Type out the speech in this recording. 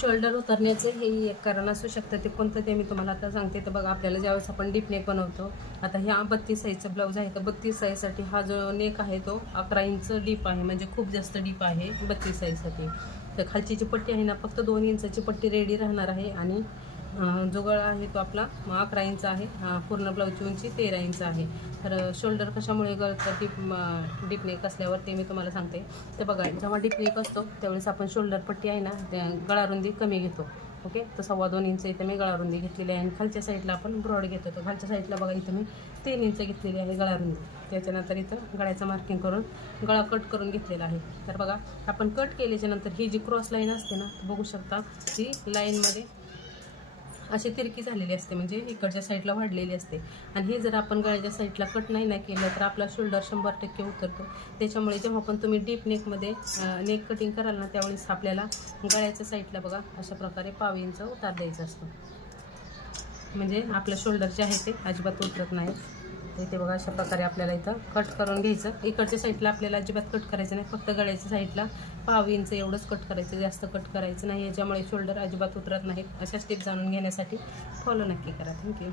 Shoulder उतरण्याचे हे एक कारण असू शकतं, ते कोणतं ते मी तुम्हाला आता सांगते. तर बघा, आपल्याला ज्यावेळेस आपण डीप नेक बनवतो, आता ह्या 32 साईजचा ब्लाऊज आहे, तर 32 साईजसाठी हा जो नेक आहे तो 11 इंच डीप आहे, म्हणजे खूप जास्त डीप आहे 32 साईजसाठी. तर खालची जी पट्टी आहे ना, फक्त 2 इंचाची पट्टी रेडी राहणार आहे. आणि जो गळा आहे तो आपला 11 इंच आहे. पूर्ण ब्लाऊजची उंची 13 इंच आहे. तर शोल्डर कशामुळे गळतं डीप नेक असल्यावर ते मी तुम्हाला सांगते. तर बघा, जेव्हा डीप नेक असतो त्यावेळेस आपण शोल्डर पट्टी आहे ना, गळारुंदी कमी घेतो. ओके, तर 2.25 इंच इथं मी गळारुंदी घेतलेली आहे. आणि खालच्या साईडला आपण ब्रॉड घेतो. तर खालच्या साईडला बघा, इथं मी 3 इंच घेतलेली आहे गळारुंदी. त्याच्यानंतर इथं गळ्याचं मार्किंग करून गळा कट करून घेतलेला आहे. तर बघा, आपण कट केल्याच्या नंतर ही जी क्रॉस लाईन असते ना, बघू शकता, ही लाईनमध्ये अशी तिरकी झालेली असते, म्हणजे इकडच्या साईडला वाढलेली असते. आणि हे जर आपण गळ्याच्या साईडला कट नाही केलं तर आपला शोल्डर 100% उतरतो. त्याच्यामुळे जेव्हा पण तुम्ही डीप नेकमध्ये नेक कटिंग कराल ना, त्यावेळेस आपल्याला गळ्याच्या साईडला बघा अशा प्रकारे 1.5 इंच उतार द्यायचा असतो, म्हणजे आपलं शोल्डर जे आहे ते अजिबात उतरत नाही. इथे बघा, अशा प्रकारे आपल्याला इथं कट करून घ्यायचं. इकडच्या साईडला आपल्याला अजिबात कट करायचं नाही, फक्त गळ्याच्या साईडला 1.5 इंच एवढंच कट करायचं, जास्त कट करायचं नाही. याच्यामुळे शोल्डर अजिबात उतरत नाहीत. अशा स्टेप जाणून घेण्यासाठी फॉलो नक्की करा. थँक्यू.